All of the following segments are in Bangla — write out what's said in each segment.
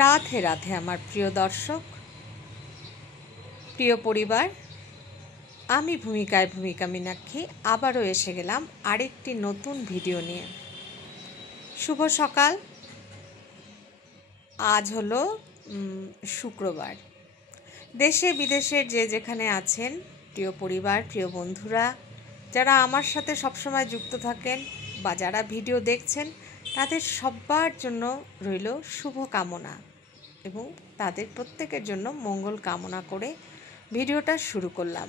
রাধে রাধে আমার প্রিয় দর্শক, প্রিয় পরিবার। আমি ভূমিকা মীনাক্ষী আবারও এসে গেলাম আরেকটি নতুন ভিডিও নিয়ে। শুভ সকাল। আজ হলো শুক্রবার। দেশে বিদেশের যে যেখানে আছেন প্রিয় পরিবার, প্রিয় বন্ধুরা, যারা আমার সাথে সবসময় যুক্ত থাকেন বা যারা ভিডিও দেখছেন, তাদের সবার জন্য রইল শুভ কামনা এবং তাদের প্রত্যেকের জন্য মঙ্গল কামনা করে ভিডিওটা শুরু করলাম।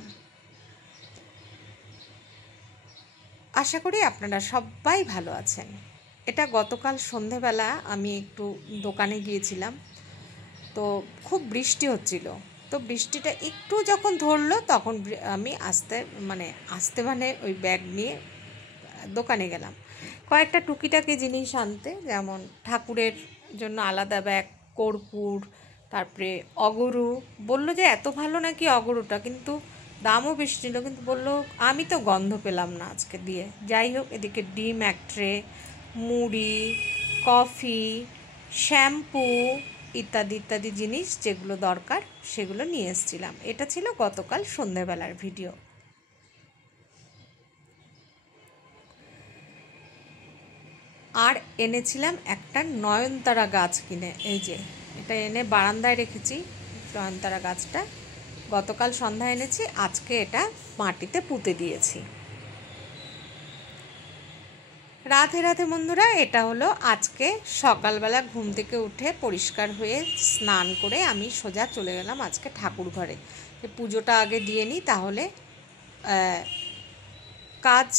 আশা করি আপনারা সবাই ভালো আছেন। এটা গতকাল সন্ধেবেলা আমি একটু দোকানে গিয়েছিলাম, তো খুব বৃষ্টি হচ্ছিল। তো বৃষ্টিটা একটু যখন ধরলো তখন আমি আস্তে মানে ওই ব্যাগ নিয়ে দোকানে গেলাম কয়েকটা টুকিটাকি জিনিস আনতে, যেমন ঠাকুরের জন্য আলাদা ব্যাগ, কর্পূর, তারপরে অগরু। বলল যে এত ভালো নাকি অগরুটা, কিন্তু দামও বেশি ছিল, কিন্তু বললো আমি তো গন্ধ পেলাম না আজকে দিয়ে। যাই হোক, এদিকে ডিম এক ট্রে, মুড়ি, কফি, শ্যাম্পু ইত্যাদি ইত্যাদি জিনিস যেগুলো দরকার সেগুলো নিয়ে এসেছিলাম। এটা ছিল গতকাল সন্ধ্যেবেলার ভিডিও। আর এনেছিলাম একটা নয়নতারা গাছ কিনে, এই যে এটা এনে বারান্দায় রেখেছি। নয়নতারা গাছটা গতকাল সন্ধ্যায় এনেছি, আজকে এটা মাটিতে পুঁতে দিয়েছি। রাধে রাধে বন্ধুরা, এটা হলো আজকে সকালবেলা ঘুম থেকে উঠে পরিষ্কার হয়ে স্নান করে আমি সোজা চলে গেলাম আজকে ঠাকুর ঘরে। পুজোটা আগে দিয়ে নিই, তাহলে কাজ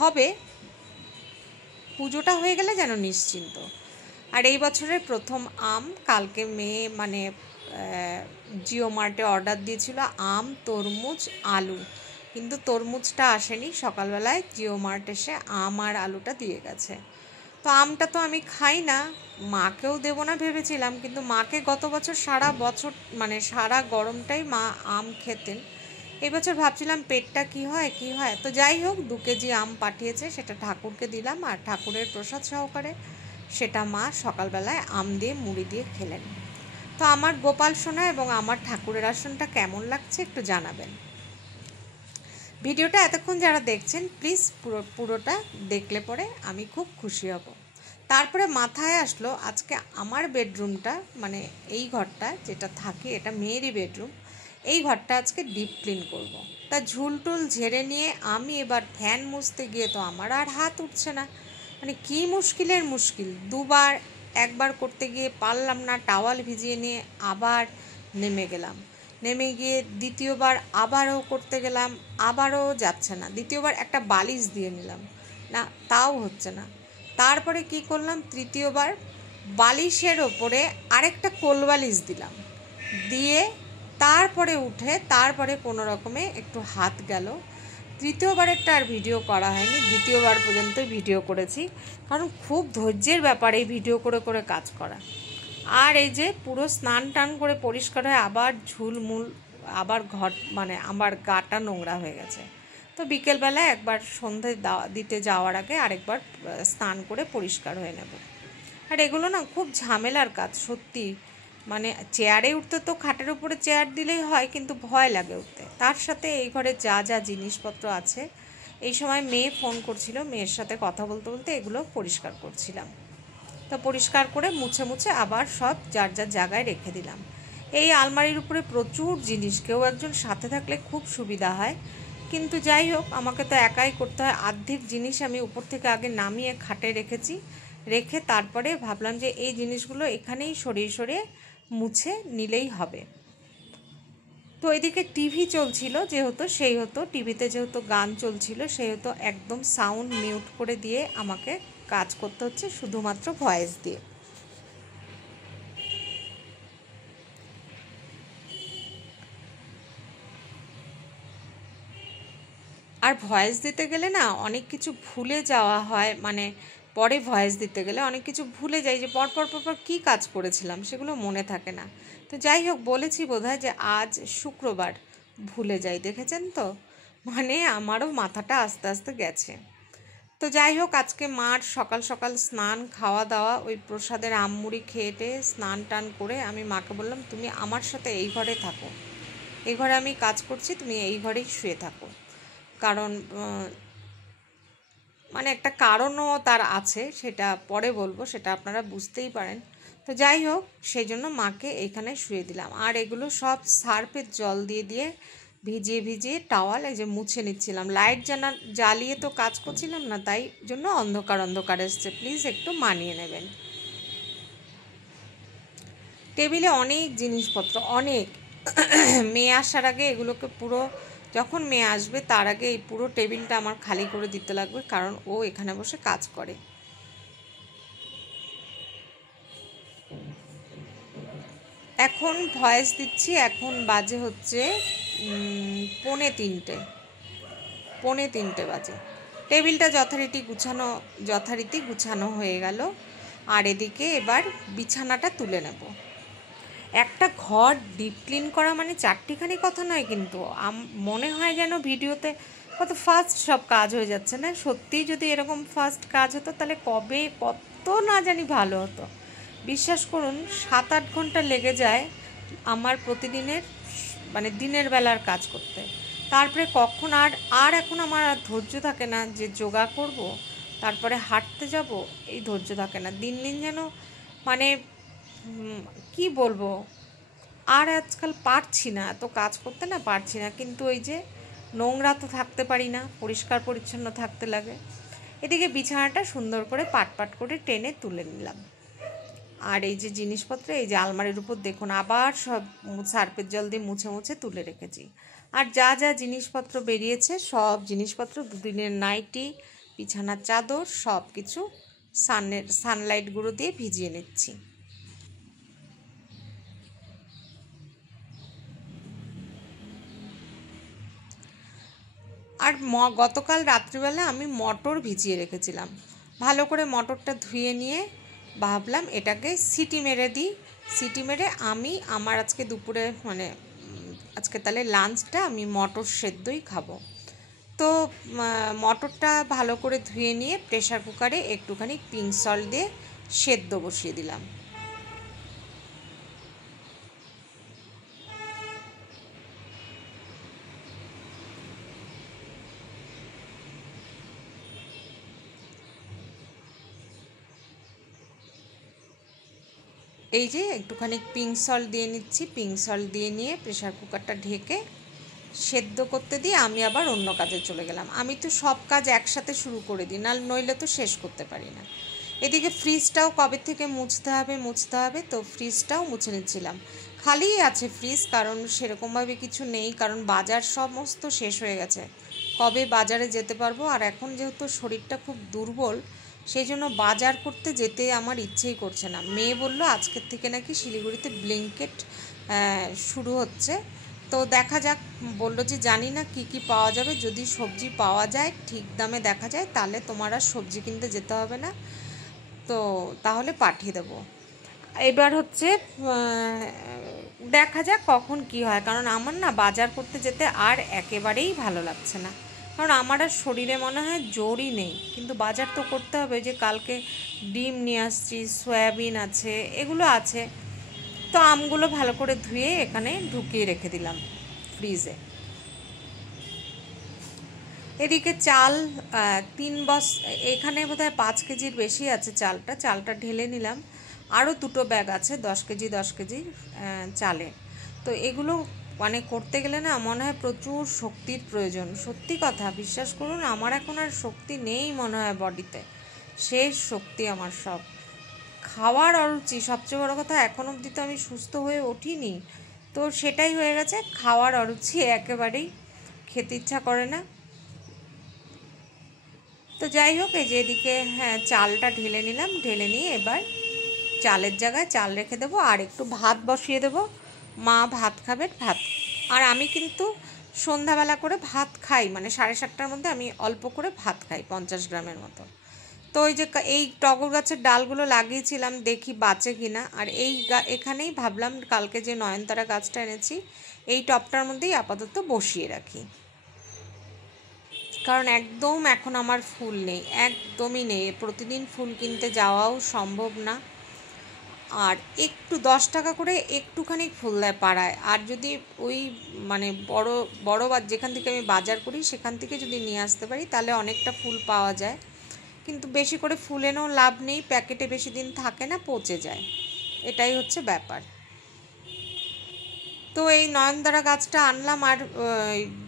হবে। পুজোটা হয়ে গেলে যেন নিশ্চিন্ত। আর এই বছরের প্রথম আম কালকে মেয়ে জিও মার্টে অর্ডার দিয়েছিল আম, তরমুজ, আলু, কিন্তু তরমুজটা আসেনি। সকালবেলায় জিও মার্ট এসে আম আর আলুটা দিয়ে গেছে। তো আমটা তো আমি খাই না, মাকেও দেবো না ভেবেছিলাম, কিন্তু মাকে গত বছর সারা বছর সারা গরমটাই মা আম খেতেন। এবছর ভাবছিলাম পেটটা কি হয়। তো যাই হোক, 2 কেজি আম পাঠিয়েছে, সেটা ঠাকুরকে দিলাম, আর ঠাকুরের প্রসাদ সহকারে সেটা মা সকালবেলায় আম দিয়ে মুড়ি দিয়ে খেলেন। তো আমার গোপাল সোনা এবং আমার ঠাকুরের আসনটা কেমন লাগছে একটু জানাবেন। ভিডিওটা এতক্ষণ যারা দেখছেন প্লিজ পুরোটা দেখলে পরে আমি খুব খুশি হব। তারপরে মাথায় আসলো আজকে আমার বেডরুমটা, এই ঘরটা যেটা থাকে, এটা মেয়েরই বেডরুম, এই ঘরটা আজকে ডিপ ক্লিন করব। তা ঝুলটুল ঝেড়ে নিয়ে আমি এবার ফ্যান মুছতে গিয়ে তো আমার আর হাত উঠছে না। কি মুশকিলের মুশকিল, দুবার, একবার করতে গিয়ে পারলাম না, টাওয়াল ভিজিয়ে নিয়ে আবার নেমে গিয়ে দ্বিতীয়বার আবারও করতে গেলাম, আবারও যাচ্ছে না। দ্বিতীয়বার একটা বালিশ দিয়ে নিলাম, না তাও হচ্ছে না। তারপরে কি করলাম, তৃতীয়বার বালিশের ওপরে আরেকটা কোলবালিশ দিলাম, দিয়ে তারপরে উঠে তারপরে কোনো রকমে একটু হাত গেল। তৃতীয়বারেরটা আর ভিডিও করা হয়নি, দ্বিতীয়বার পর্যন্ত ভিডিও করেছি, কারণ খুব ধৈর্যের ব্যাপার এই ভিডিও করে করে কাজ করা। আর এই যে পুরো স্নান টান করে পরিষ্কার হয়ে আবার ঝুলমুল, আবার ঘর আমার গাটা নোংরা হয়ে গেছে। তো বিকেলবেলায় একবার সন্ধে দিতে যাওয়ার আগে আরেকবার স্নান করে পরিষ্কার হয়ে নেব। আর এগুলো না খুব ঝামেলার কাজ সত্যি। চেয়ারে উঠতে তো খাটের উপরে চেয়ার দিলেই হয়, কিন্তু ভয় লাগে উঠতে। তার সাথে এই ঘরে যা যা জিনিসপত্র আছে, এই সময় মেয়ে ফোন করছিল, মেয়ের সাথে কথা বলতে বলতে এগুলো পরিষ্কার করছিলাম। তো পরিষ্কার করে মুছে আবার সব যার যার জায়গায় রেখে দিলাম। এই আলমারির উপরে প্রচুর জিনিস, কেউ একজন সাথে থাকলে খুব সুবিধা হয়, কিন্তু যাই হোক আমাকে তো একাই করতে হয়। অর্ধেক জিনিস আমি উপর থেকে আগে নামিয়ে খাটে রেখে তারপরে ভাবলাম যে এই জিনিসগুলো এখানেই সরিয়ে মুছে নিলেই হবে। তো এদিকে টিভি চলছিল যেহেতু টিভিতে যেহেতু গান চলছিল, সেহেতু একদম সাউন্ড মিউট করে দিয়ে আমাকে কাজ করতে হচ্ছে শুধুমাত্র ভয়েস দিয়ে। আর ভয়েস দিতে গেলে না অনেক কিছু ভুলে যাওয়া হয়, পরে ভয়েস দিতে গেলে অনেক কিছু ভুলে যাই, যে পরপর কী কাজ করেছিলাম সেগুলো মনে থাকে না। তো যাই হোক, বলেছি বোধহয় যে আজ শুক্রবার, ভুলে যাই, দেখেছেন তো, আমারও মাথাটা আস্তে আস্তে গেছে। তো যাই হোক, আজকে মার সকাল সকাল স্নান, খাওয়া দাওয়া, ওই প্রসাদের আমমুড়ি খেয়ে স্নান টান করে আমি মাকে বললাম তুমি আমার সাথে এই ঘরে থাকো, এই ঘরে আমি কাজ করছি, তুমি এই ঘরেই শুয়ে থাকো। কারণ মানে একটা কারণও তার আছে, সেটা পরে বলবো, সেটা আপনারা বুঝতেই পারেন। তো যাই হোক, সেই জন্য মাকে এখানে শুয়ে দিলাম। আর এগুলো সব সার্ফের জল দিয়ে দিয়ে ভিজিয়ে ভিজিয়ে টাওয়াল এই যে মুছে নিচ্ছিলাম। লাইট জ্বালিয়ে তো কাজ করছিলাম না, তাই জন্য অন্ধকার অন্ধকার এসছে, প্লিজ একটু মানিয়ে নেবেন। টেবিলে অনেক জিনিসপত্র, অনেক মেয়ে আসার আগে এগুলোকে পুরো, যখন মেয়ে আসবে তার আগে এই পুরো টেবিলটা আমার খালি করে দিতে লাগবে, কারণ ও এখানে বসে কাজ করে। এখন ভয়েস দিচ্ছি, এখন বাজে হচ্ছে 3:45 বাজে। টেবিলটা যথারীতি গুছানো হয়ে গেল। আর এদিকে এবার বিছানাটা তুলে নেব। একটা ঘর ডিপ ক্লিন করা মানে চারটিখানি কথা নয়, কিন্তু মনে হয় যেন ভিডিওতে কত ফাস্ট সব কাজ হয়ে যাচ্ছে না? সত্যিই যদি এরকম ফাস্ট কাজ হতো তাহলে কবে কত না জানি ভালো হতো। বিশ্বাস করুন, 7-8 ঘন্টা লেগে যায় আমার প্রতিদিনের, মানে দিনের বেলার কাজ করতে। তারপরে কখন আর এখন আমার আর ধৈর্য থাকে না যে যোগা করব, তারপরে হাঁটতে যাব, এই ধৈর্য থাকে না। দিন দিন যেন মানে কি বলবো, আর আজকাল পারছি না, এত কাজ করতে না পারছি না। কিন্তু ওই যে নোংরা তো থাকতে পারি না, পরিষ্কার পরিচ্ছন্ন থাকতে লাগে। এদিকে বিছানাটা সুন্দর করে পাট পাট করে টেনে তুলে নিলাম। আর এই যে জিনিসপত্র, এই যে আলমারির উপর দেখুন আবার সব সার্ফের জল দিয়ে মুছে মুছে তুলে রেখেছি। আর যা যা জিনিসপত্র বেরিয়েছে সব জিনিসপত্র, দুদিনের নাইটি, বিছানার চাদর, সব কিছু সানলাইট গুঁড়ো দিয়ে ভিজিয়ে নিচ্ছি। আর গতকাল রাত্রিবেলা আমি মটর ভিজিয়ে রেখেছিলাম। ভালো করে মটরটা ধুয়ে নিয়ে ভাবলাম এটাকে সিটি মেরে দিই। সিটি মেরে আমার আজকে দুপুরে মানে আজকে তাহলে লাঞ্চটা আমি মটর সেদ্ধই খাবো। তো মটরটা ভালো করে ধুয়ে নিয়ে প্রেসার কুকারে একটুখানি পিঙ্ক সল্ট দিয়ে সেদ্ধ বসিয়ে দিলাম। এই যে একটুখানি পিঙ্ক সল্ট দিয়ে নিচ্ছি, পিঙ্ক সল্ট দিয়ে নিয়ে প্রেসার কুকারটা ঢেকে সেদ্ধ করতে দিয়ে আমি আবার অন্য কাজে চলে গেলাম। আমি তো সব কাজ একসাথে শুরু করে দিই, নইলে তো শেষ করতে পারি না। এদিকে ফ্রিজটাও কবে থেকে মুছতে হবে, তো ফ্রিজটাও মুছে নিচ্ছিলাম। খালিই আছে ফ্রিজ, কারণ সেরকমভাবে কিছু নেই, কারণ বাজার সমস্ত শেষ হয়ে গেছে। কবে বাজারে যেতে পারবো? আর এখন যেহেতু শরীরটা খুব দুর্বল, সেই জন্য বাজার করতে যেতে আমার ইচ্ছেই করছে না। মেয়ে বলল আজকের থেকে নাকি শিলিগুড়িতে ব্লিঙ্কেট শুরু হচ্ছে, তো দেখা যাক। বললো যে জানি না কি কি পাওয়া যাবে, যদি সবজি পাওয়া যায় ঠিক দামে দেখা যায় তাহলে তোমার আর সবজি কিনতে যেতে হবে না, তো তাহলে পাঠিয়ে দেবো। এবার হচ্ছে দেখা যাক কখন কি হয়, কারণ আমার না বাজার করতে যেতে আর একেবারেই ভালো লাগছে না। কারণ আমার আর শরীরে মনে হয় জোরই নেই, কিন্তু বাজার তো করতে হবে। যে কালকে ডিম নিয়ে আসছি, সয়াবিন আছে, এগুলো আছে। তো আমগুলো ভালো করে ধুয়ে এখানে ঢুকিয়ে রেখে দিলাম ফ্রিজে। এদিকে চাল 3 বস্তা, এখানে বোধহয় 5 কেজির বেশি আছে চালটা ঢেলে নিলাম। আরও 2টো ব্যাগ আছে 10 কেজি চালে। তো এগুলো মানে করতে গেলে না মনে হয় প্রচুর শক্তির প্রয়োজন। সত্যি কথা, বিশ্বাস করুন আমার এখন আর শক্তি নেই মনে হয় বডিতে, শেষ শক্তি আমার সব। খাওয়ার অরুচি, সবচেয়ে বড় কথা, এখন অবধি তো আমি সুস্থ হয়ে উঠিনি, তো সেটাই হয়ে গেছে, খাওয়ার অরুচি একেবারেই, খেতে ইচ্ছা করে না। তো যাই হোক, এই যে এদিকে চালটা ঢেলে নিলাম, ঢেলে নিয়ে এবার চালের জায়গায় চাল রেখে দেবো আর একটু ভাত বসিয়ে দেবো। মা ভাত খাবেন, ভাত। আর আমি কিন্তু সন্ধ্যাবেলা করে ভাত খাই, মানে 7:30টার মধ্যে আমি অল্প করে ভাত খাই, 50 গ্রামের মতো। তো ওই যে এই টগর গাছের ডালগুলো লাগিয়েছিলাম, দেখি বাঁচে কিনা। আর এখানেই ভাবলাম কালকে যে নয়নতারা গাছটা এনেছি এই টবটার মধ্যেই আপাতত বসিয়ে রাখি। কারণ একদম এখন আমার ফুল নেই, একদমই নেই, প্রতিদিন ফুল কিনতে যাওয়াও সম্ভব না। আর একটু 10 টাকা করে একটুখানি ফুল দেয় পাড়ায়, আর যদি ওই মানে বড় বড় যেখান থেকে আমি বাজার করি সেখান থেকে যদি নিয়ে আসতে পারি তাহলে অনেকটা ফুল পাওয়া যায়। কিন্তু বেশি করে ফুল এনেও লাভ নেই, প্যাকেটে বেশি দিন থাকে না, পচে যায়, এটাই হচ্ছে ব্যাপার। তো এই নয়নতারা গাছটা আনলাম, আর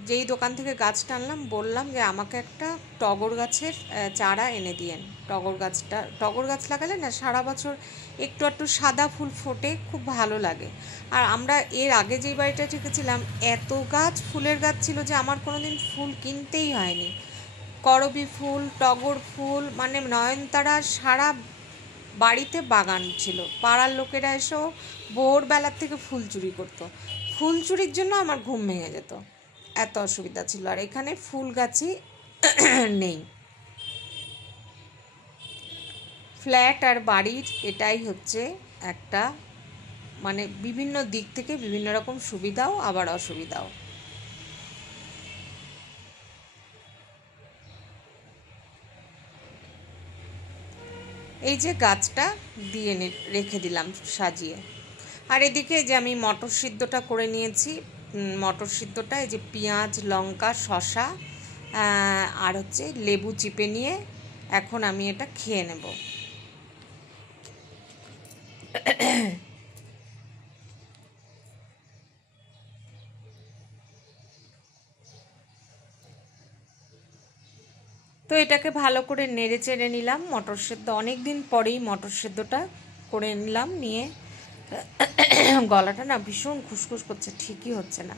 যেই দোকান থেকে গাছটা আনলাম বললাম যে আমাকে একটা টগর গাছের চারা এনে দিয়েন। টগর গাছ লাগালে না সারা বছর একটু একটু সাদা ফুল ফোটে, খুব ভালো লাগে। আর আমরা এর আগে যেই বাড়িটা থেকেছিলাম এত গাছ, ফুলের গাছ ছিল যে আমার কোনো দিন ফুল কিনতেই হয়নি। করবী ফুল, টগর ফুল, মানে নয়নতারা সারা বাড়িতে বাগান ছিল। পাড়ার লোকেরা এসেও ভোরবেলার থেকে ফুল চুরি করতো। ফুল চুরির জন্য আমার ঘুম ভেঙে যেত, এত অসুবিধা ছিল। আর এখানে ফুল গাছই নেই। ফ্ল্যাট আর বাড়ির এটাই হচ্ছে একটা, মানে বিভিন্ন দিক থেকে বিভিন্ন রকম সুবিধাও আবার অসুবিধাও। এই যে গাছটা দিয়ে রেখে দিলাম সাজিয়ে। আর এদিকে যে আমি মটর সিদ্ধটা করে নিয়েছি, মটর সিদ্ধটা এই যে পেঁয়াজ, লঙ্কা, শসা আর হচ্ছে লেবু চিপে নিয়ে এখন আমি এটা খেয়ে নেব। তো এটাকে ভালো করে নেড়ে চেড়ে নিলাম। মটর সেদ্ধ অনেক দিন পরেই মটর সেদ্ধটা করে নিলাম, নিয়ে গলাটা না ভীষণ খুসখুস করছে, ঠিকই হচ্ছে না,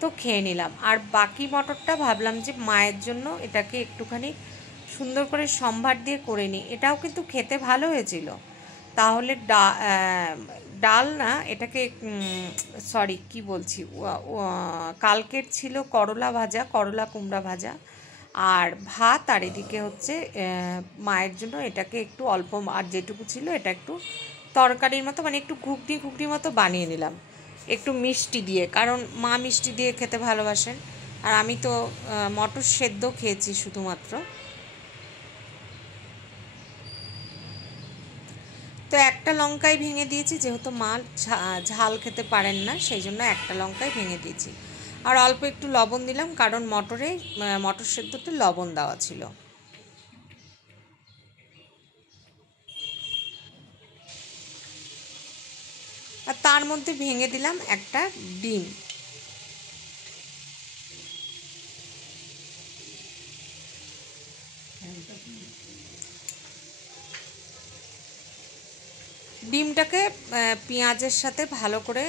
তো খেয়ে নিলাম। আর বাকি মটরটা ভাবলাম যে মায়ের জন্য এটাকে একটুখানি সুন্দর করে সম্ভার দিয়ে করে নিই, এটাও কিন্তু খেতে ভালো হয়েছিল। তাহলে ডাল না, এটাকে সরি কি বলছি, কালকের ছিল করলা ভাজা, করলা কুমড়া ভাজা আর ভাত, আর এদিকে হচ্ছে মায়ের জন্য এটাকে একটু অল্প, আর যেটুকু ছিল এটা একটু তরকারির মতো, মানে একটু ঘুগনি মতো বানিয়ে নিলাম একটু মিষ্টি দিয়ে, কারণ মা মিষ্টি দিয়ে খেতে ভালোবাসেন। আর আমি তো মটর সেদ্ধ খেয়েছি শুধুমাত্র। তো একটা লঙ্কাই ভেঙে দিয়েছি, যেহেতু মা ঝাল খেতে পারেন না সেই জন্য একটা লঙ্কাই ভেঙে দিয়েছি। আর অল্প একটু লবণ দিলাম, কারণ মটর সেদ্ধতে লবণ দেওয়া ছিল। আর তার মধ্যে ভেঙে দিলাম একটা ডিম। ডিমটাকে পেঁয়াজের সাথে ভালো করে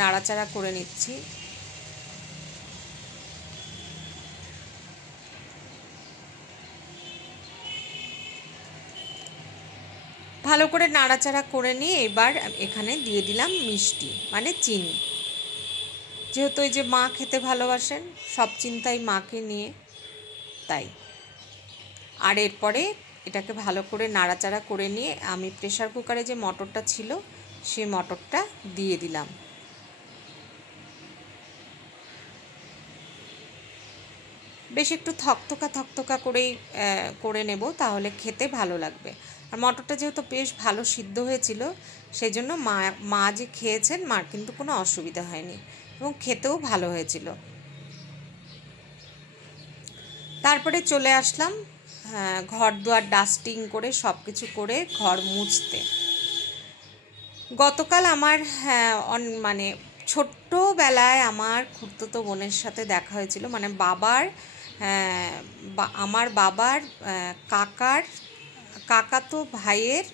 নাড়াচাড়া করে নিচ্ছি। ভালো করে নাড়াচাড়া করে নিয়ে এবার এখানে দিয়ে দিলাম মিষ্টি, মানে চিনি। যেহেতু এই যে মা খেতে ভালোবাসেন, সব চিন্তাই মাকে নিয়ে, তাই। আর এরপরে এটাকে ভালো করে নাড়াচাড়া করে নিয়ে আমি প্রেসার কুকারে যে মটরটা ছিল সেই মটরটা দিয়ে দিলাম। বেশ একটু থকথকা করেই করে নেব, তাহলে খেতে ভালো লাগবে। আর মটরটা যেহেতু বেশ ভালো সিদ্ধ হয়েছিল সেই জন্য মা যে খেয়েছেন মার কিন্তু কোনো অসুবিধা হয়নি এবং খেতেও ভালো হয়েছিল। তারপরে চলে আসলাম ঘর দুয়ার ডাস্টিং করে সব কিছু করে ঘর মুছতে। গতকাল আমার মানে ছোট্টবেলায় আমার খুড়তুতো বোনের সাথে দেখা হয়েছিল, মানে আমার বাবার কাকাতো ভাইয়ের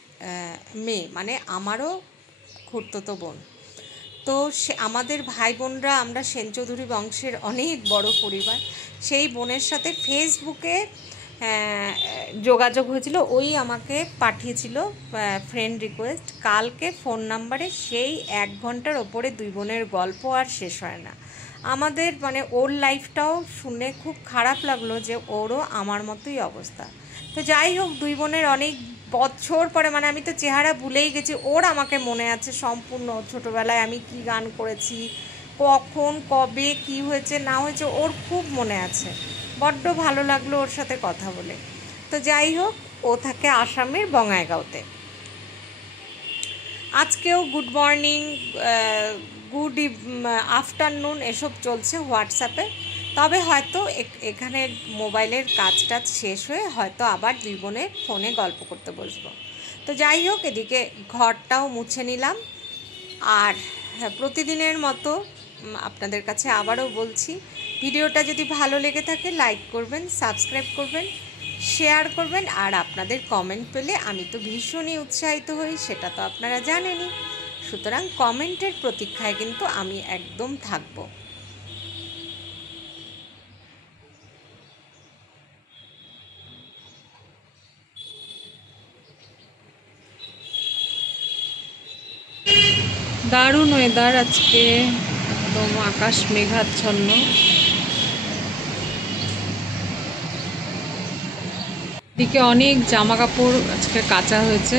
মেয়ে, মানে আমারও খুড়তুতো বোন। তো আমাদের ভাই বোনরা, আমরা সেন চৌধুরী বংশের অনেক বড় পরিবার। সেই বোনের সাথে ফেসবুকে যোগাযোগ হয়েছিল, ওই আমাকে পাঠিয়েছিল ফ্রেন্ড রিকোয়েস্ট। কালকে ফোন নাম্বারে সেই 1 ঘন্টার ওপরে দুই বোনের গল্প আর শেষ হয় না। আমাদের মানে ওর লাইফটাও শুনে খুব খারাপ লাগলো যে ওরও আমার মতোই অবস্থা। তো যাই হোক, দুই বোনের অনেক বছর পরে, মানে আমি তো চেহারা ভুলেই গেছি, ওর আমাকে মনে আছে সম্পূর্ণ। ছোটোবেলায় আমি কি গান করেছি, কখন কবে কি হয়েছে না হয়েছে ওর খুব মনে আছে। বড্ড ভালো লাগলো ওর সাথে কথা বলে। তো যাই হোক, ও থাকে আসামের বঙাইগাঁওতে। আজকেও গুড মর্নিং, গুড আফটারনুন এসব চলছে হোয়াটসঅ্যাপে। তবে হয়তো এখানে মোবাইলের কাজ টাজ শেষ হয়ে হয়তো আবার দুই বোনে ফোনে গল্প করতে বসবো। তো যাই হোক, এদিকে ঘরটাও মুছে নিলাম। আর হ্যাঁ, প্রতিদিনের মতো আপনাদের কাছে আবারও বলছি, ভিডিওটা যদি ভালো লেগে থাকে লাইক করবেন, সাবস্ক্রাইব করবেন, শেয়ার করবেন। আর আপনাদের কমেন্ট পেলে আমি তো ভীষণই উৎসাহিত হই, সেটা তো আপনারা জানেনই। সুতরাং কমেন্টের প্রতীক্ষায় কিন্তু আমি একদম থাকবো। দারুণ ওয়েদার আজকে, একদম আকাশ মেঘাচ্ছন্ন। এদিকে অনেক জামা কাপড় আজকে কাচা হয়েছে।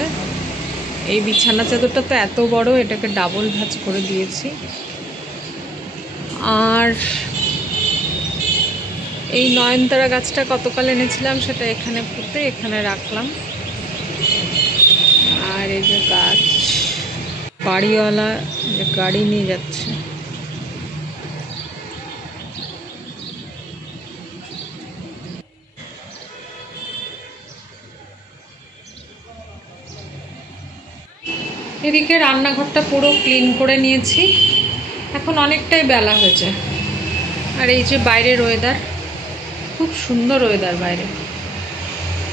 এই বিছানা চাদরটা তো এত বড়, এটাকে ডাবল ভাঁজ করে দিয়েছি। আর এই নয়নতারা গাছটা কতকাল এনেছিলাম, সেটা এখানে পুঁতে এখানে রাখলাম। আর এই যে গাছ, বাড়িওয়ালা যে গাড়ি নিয়ে যাচ্ছে। এদিকে রান্নাঘরটা পুরো ক্লিন করে নিয়েছি। এখন অনেকটাই বেলা হয়েছে। আর এই যে বাইরের ওয়েদার, খুব সুন্দর ওয়েদার বাইরে,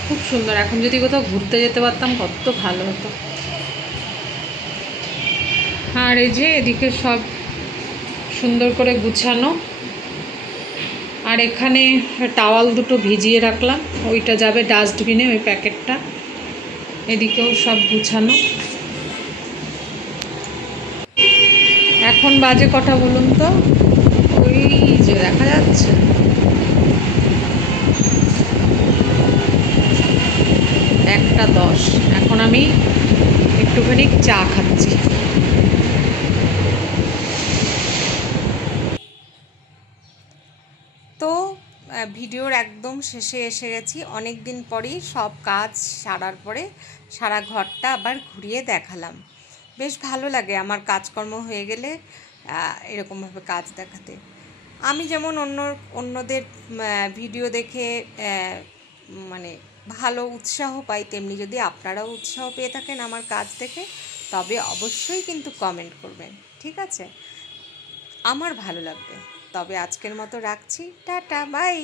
খুব সুন্দর। এখন যদি কোথাও ঘুরতে যেতে পারতাম কত ভালো হতো। আর এই যে এদিকে সব সুন্দর করে গুছানো। আর এখানে টাওয়াল দুটো ভিজিয়ে রাখলাম, ওইটা যাবে ডাস্টবিনে, ওই প্যাকেটটা। এদিকেও সব গুছানো। এখন বাজে কটা বলুন তো? ওই যে দেখা যাচ্ছে 1:10। এখন আমি একটুখানি চা খাচ্ছি। তো ভিডিওর একদম শেষে এসে গেছি। অনেক দিন পরেই সব কাজ সারার পরে সারা ঘরটা আবার ঘুরিয়ে দেখালাম। বেশ ভালো লাগে আমার কাজকর্ম হয়ে গেলে এরকমভাবে কাজ দেখাতে। আমি যেমন অন্যদের ভিডিও দেখে মানে ভালো উৎসাহ পাই, তেমনি যদি আপনারাও উৎসাহ পেয়ে থাকেন আমার কাজ দেখে, তবে অবশ্যই কিন্তু কমেন্ট করবেন, ঠিক আছে? আমার ভালো লাগবে। তবে আজকের মতো রাখছি, টাটা, বাই।